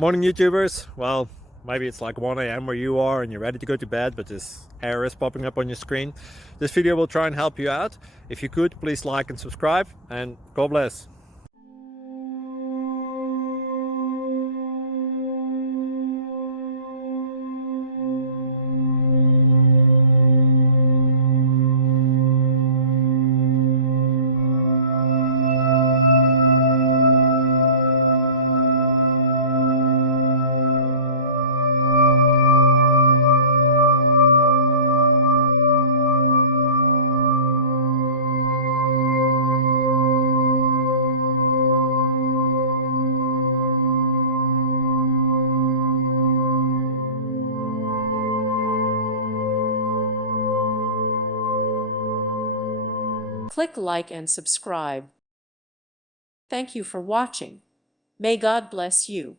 Morning YouTubers. Well, maybe it's like 1 a.m. where you are and you're ready to go to bed, but this error is popping up on your screen. This video will try and help you out. If you could, please like and subscribe, and God bless. Click like and subscribe. Thank you for watching. May God bless you.